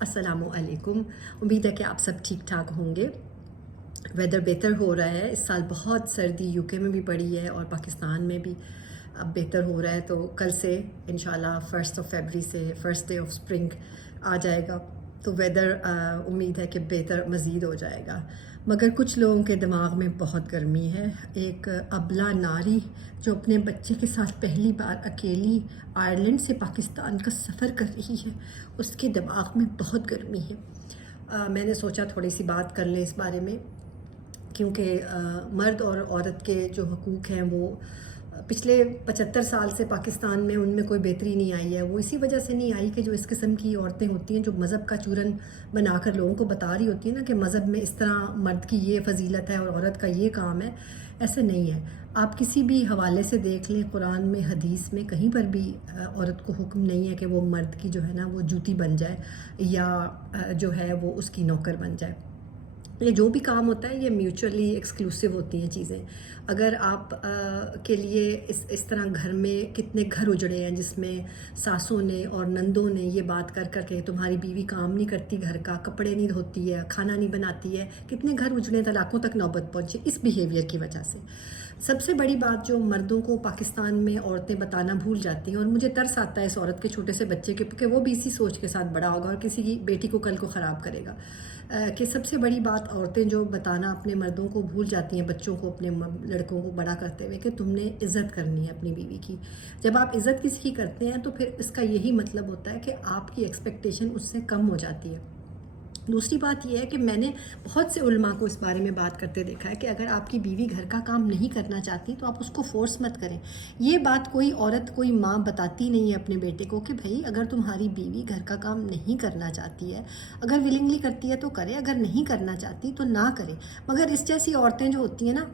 السلام علیکم. امید ہے کہ آپ سب ٹھیک ٹھاک ہوں گے. ویدر بہتر ہو رہا ہے. اس سال بہت سردی یو کے میں بھی پڑی ہے اور پاکستان میں بھی اب بہتر ہو رہا ہے. تو کل سے انشاءاللہ 1 فیبرری سے فرسٹ ڈے آف سپرنگ آ جائے گا. تو ویدر امید ہے کہ بہتر مزید ہو جائے گا. مگر کچھ لوگوں کے دماغ میں بہت گرمی ہے. ایک ابلہ ناری جو اپنے بچے کے ساتھ پہلی بار اکیلی آئرلینڈ سے پاکستان کا سفر کر رہی ہے، اس کے دماغ میں بہت گرمی ہے. میں نے سوچا تھوڑی سی بات کر لیں اس بارے میں، کیونکہ مرد اور عورت کے جو حقوق ہیں وہ پچھلے 75 سال سے پاکستان میں ان میں کوئی بہتری نہیں آئی ہے. وہ اسی وجہ سے نہیں آئی کہ جو اس قسم کی عورتیں ہوتی ہیں جو مذہب کا چورن بنا کر لوگوں کو بتا رہی ہوتی ہیں نا کہ مذہب میں اس طرح مرد کی یہ فضیلت ہے اور عورت کا یہ کام ہے. ایسے نہیں ہے. آپ کسی بھی حوالے سے دیکھ لیں، قرآن میں، حدیث میں، کہیں پر بھی عورت کو حکم نہیں ہے کہ وہ مرد کی جو ہے نا وہ جوتی بن جائے یا جو ہے وہ اس کی نوکر بن جائے. یہ جو بھی کام ہوتا ہے یہ میوچولی ایکسکلوسیو ہوتی ہیں چیزیں. اگر آپ کے لیے اس طرح گھر میں کتنے گھر اجڑے ہیں جس میں ساسوں نے اور نندوں نے یہ بات کر کر کے تمہاری بیوی کام نہیں کرتی، گھر کا کپڑے نہیں دھوتی ہے، کھانا نہیں بناتی ہے، کتنے گھر اجڑے، طلاقوں تک نوبت پہنچے اس بیہیویئر کی وجہ سے. سب سے بڑی بات جو مردوں کو پاکستان میں عورتیں بتانا بھول جاتی ہیں، اور مجھے ترس آتا ہے اس عورت کے چھوٹے سے بچے کے کہ وہ بھی اسی سوچ کے ساتھ بڑا ہوگا اور کسی کی بیٹی کو کل کو خراب کرے گا، کہ سب سے بڑی بات عورتیں جو بتانا اپنے مردوں کو بھول جاتی ہیں، بچوں کو، اپنے لڑکوں کو بڑا کرتے ہوئے، کہ تم نے عزت کرنی ہے اپنی بیوی کی. جب آپ عزت کسی کی کرتے ہیں تو پھر اس کا یہی مطلب ہوتا ہے کہ آپ کی ایکسپیکٹیشن اس سے کم ہو جاتی ہے. دوسری بات یہ ہے کہ میں نے بہت سے علماء کو اس بارے میں بات کرتے دیکھا ہے کہ اگر آپ کی بیوی گھر کا کام نہیں کرنا چاہتی تو آپ اس کو فورس مت کریں. یہ بات کوئی عورت، کوئی ماں بتاتی نہیں ہے اپنے بیٹے کو کہ بھائی اگر تمہاری بیوی گھر کا کام نہیں کرنا چاہتی ہے، اگر ولنگلی کرتی ہے تو کرے، اگر نہیں کرنا چاہتی تو نہ کرے. مگر اس جیسی عورتیں جو ہوتی ہیں نا،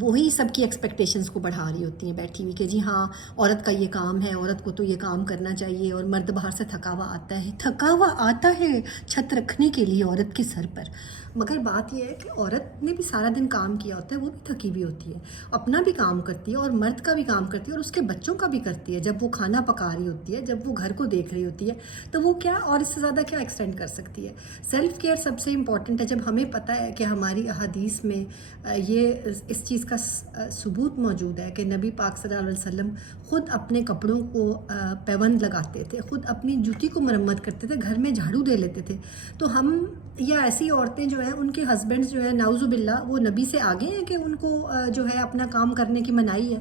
وہی سب کی ایکسپیکٹیشنز کو بڑھا رہی ہوتی ہیں بیٹھی ہوئی کہ جی ہاں عورت کا یہ کام ہے، عورت کو تو یہ کام کرنا چاہیے، اور مرد باہر سے تھکا ہوا آتا ہے، تھکا ہوا آتا ہے چھت رکھنے کے لیے عورت کے سر پر. مگر بات یہ ہے کہ عورت نے بھی سارا دن کام کیا ہوتا ہے، وہ بھی تھکی ہوئی ہوتی ہے، اپنا بھی کام کرتی ہے اور مرد کا بھی کام کرتی ہے اور اس کے بچوں کا بھی کرتی ہے. جب وہ کھانا پکا رہی ہوتی ہے، جب وہ گھر کو دیکھ رہی ہوتی ہے، تو وہ کیا اور اس سے زیادہ کیا ایکسٹینڈ کر سکتی ہے. سیلف کیئر سب سے امپورٹنٹ ہے. جب ہمیں پتہ ہے کہ ہماری احادیث میں یہ اس چیز کا ثبوت موجود ہے کہ نبی پاک صلی اللہ علیہ وسلم خود اپنے کپڑوں کو پیوند لگاتے تھے، خود اپنی جوتی کو مرمت کرتے تھے، گھر میں جھاڑو دے لیتے تھے. تو ہم یا ایسی عورتیں جو ہیں ان کے ہسبینڈز جو ہیں نعوذ باللہ وہ نبی سے آگے ہیں کہ ان کو جو ہے اپنا کام کرنے کی منائی ہے.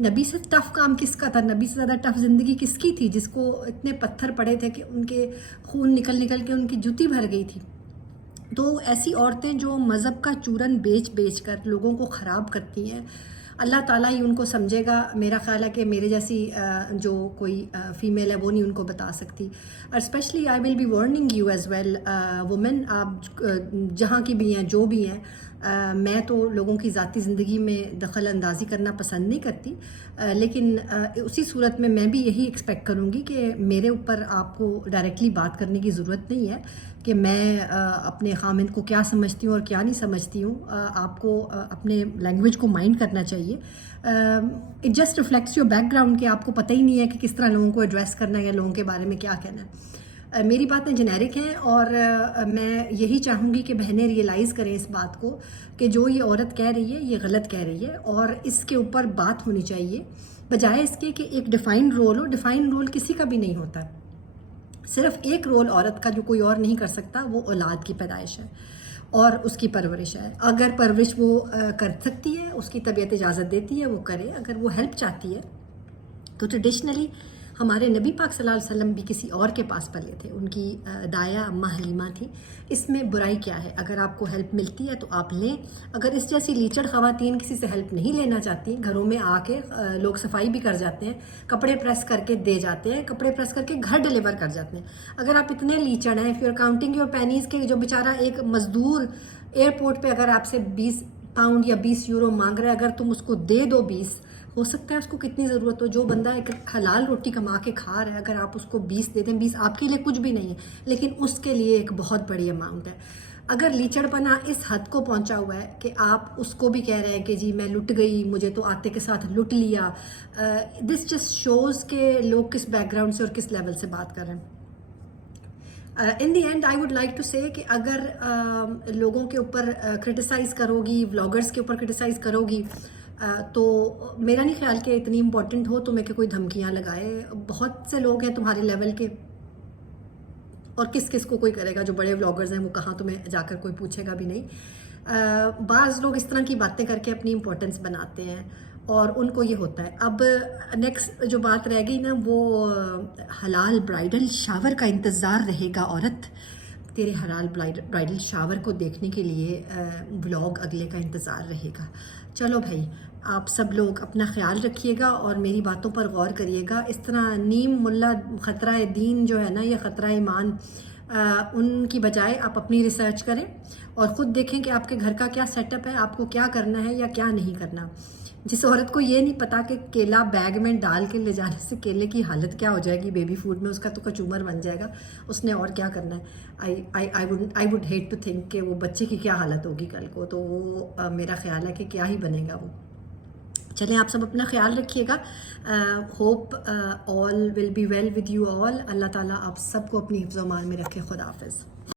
نبی سے ٹف کام کس کا تھا؟ نبی سے زیادہ ٹف زندگی کس کی تھی جس کو اتنے پتھر پڑے تھے کہ ان کے خون نکل نکل کے ان کی جوتی بھر گئی تھی. تو ایسی عورتیں جو مذہب کا چورن بیچ بیچ کر لوگوں کو خراب کرتی ہیں، اللہ تعالیٰ ہی ان کو سمجھے گا. میرا خیال ہے کہ میرے جیسی جو کوئی فیمیل ہے وہ نہیں ان کو بتا سکتی. اور specially I will be warning you as well women, آپ جہاں کی بھی ہیں، جو بھی ہیں. میں تو لوگوں کی ذاتی زندگی میں دخل اندازی کرنا پسند نہیں کرتی، لیکن اسی صورت میں بھی یہی ایکسپیکٹ کروں گی کہ میرے اوپر آپ کو ڈائریکٹلی بات کرنے کی ضرورت نہیں ہے کہ میں اپنے خامند کو کیا سمجھتی ہوں اور کیا نہیں سمجھتی ہوں. آپ کو اپنے لینگویج کو مائنڈ کرنا چاہیے. It just reflects your back ground کہ آپ کو پتہ ہی نہیں ہے کہ کس طرح لوگوں کو ایڈریس کرنا ہے یا لوگوں کے بارے میں کیا کہنا ہے. میری باتیں جنیرک ہیں اور میں یہی چاہوں گی کہ بہنیں ریئلائز کریں اس بات کو کہ جو یہ عورت کہہ رہی ہے یہ غلط کہہ رہی ہے، اور اس کے اوپر بات ہونی چاہیے، بجائے اس کے کہ ایک ڈیفائنڈ رول ہو. ڈیفائنڈ رول کسی کا بھی نہیں ہوتا. صرف ایک رول عورت کا جو کوئی اور نہیں کر سکتا، وہ اولاد کی پیدائش ہے اور اس کی پرورش ہے. اگر پرورش وہ کر سکتی ہے، اس کی طبیعت اجازت دیتی ہے، وہ کرے. اگر وہ ہیلپ چاہتی ہے تو ٹریڈیشنلی ہمارے نبی پاک صلی اللہ علیہ وسلم بھی کسی اور کے پاس پلے تھے، ان کی دایا اماں حلیمہ تھی. اس میں برائی کیا ہے؟ اگر آپ کو ہیلپ ملتی ہے تو آپ لیں. اگر اس جیسی لیچڑ خواتین کسی سے ہیلپ نہیں لینا چاہتی، گھروں میں آ کے لوگ صفائی بھی کر جاتے ہیں، کپڑے پریس کر کے دے جاتے ہیں، کپڑے پریس کر کے گھر ڈلیور کر جاتے ہیں. اگر آپ اتنے لیچڑ ہیں، if you are counting your pennies, کے جو بیچارہ ایک مزدور ایئرپورٹ پہ اگر آپ سے 20 پاؤنڈ یا 20 یورو مانگ رہا ہے، اگر تم اس کو دے دو 20، ہو سکتا ہے اس کو کتنی ضرورت ہو. جو بندہ ایک حلال روٹی کما کے کھا رہا ہے، اگر آپ اس کو 20 دے دیں، 20 آپ کے لیے کچھ بھی نہیں ہے لیکن اس کے لیے ایک بہت بڑی اماؤنٹ ہے. اگر لیچڑ پنا اس حد کو پہنچا ہوا ہے کہ آپ اس کو بھی کہہ رہے ہیں کہ جی میں لٹ گئی، مجھے تو آتے کے ساتھ لٹ لیا، دس جسٹ شوز کہ لوگ کس بیک گراؤنڈ سے اور کس لیول سے بات کر رہے ہیں. In the end I would like to say کہ اگر لوگوں کے اوپر کرٹیسائز کرو گی، ولاگرس کے اوپر کرٹیسائز کرو گی، تو میرا نہیں خیال کہ اتنی امپورٹنٹ ہو تمہیں کہ کوئی دھمکیاں لگائے. بہت سے لوگ ہیں تمہارے لیول کے، اور کس کو کوئی کرے گا، جو بڑے ولاگرز ہیں وہ کہاں تمہیں جا کر کوئی پوچھے گا بھی نہیں. بعض لوگ اس طرح کی باتیں کر کے اپنی امپورٹنس بناتے ہیں اور ان کو یہ ہوتا ہے. اب نیکسٹ جو بات رہ گئی نا، وہ حلال برائڈل شاور کا انتظار رہے گا. عورت، تیرے حلال برائڈل شاور کو دیکھنے کے لیے ولاگ اگلے کا انتظار رہے گا. چلو بھائی، آپ سب لوگ اپنا خیال رکھیے گا اور میری باتوں پر غور کریے گا. اس طرح نیم ملا خطرہ دین جو ہے نا، یا خطرہ ایمان، ان کی بجائے آپ اپنی ریسرچ کریں اور خود دیکھیں کہ آپ کے گھر کا کیا سیٹ اپ ہے، آپ کو کیا کرنا ہے یا کیا نہیں کرنا. جس عورت کو یہ نہیں پتا کہ کیلا بیگ میں ڈال کے لے جانے سے کیلے کی حالت کیا ہو جائے گی بیبی فوڈ میں، اس کا تو کچومر بن جائے گا، اس نے اور کیا کرنا ہے. I would hate to think کہ وہ بچے کی کیا حالت ہوگی کل کو. تو وہ میرا خیال ہے کہ کیا ہی بنے گا وہ. چلیں، آپ سب اپنا خیال رکھیے گا. Hope all will be well with you all. اللہ تعالیٰ آپ سب کو اپنی حفظ و امان میں رکھے. خدا حافظ.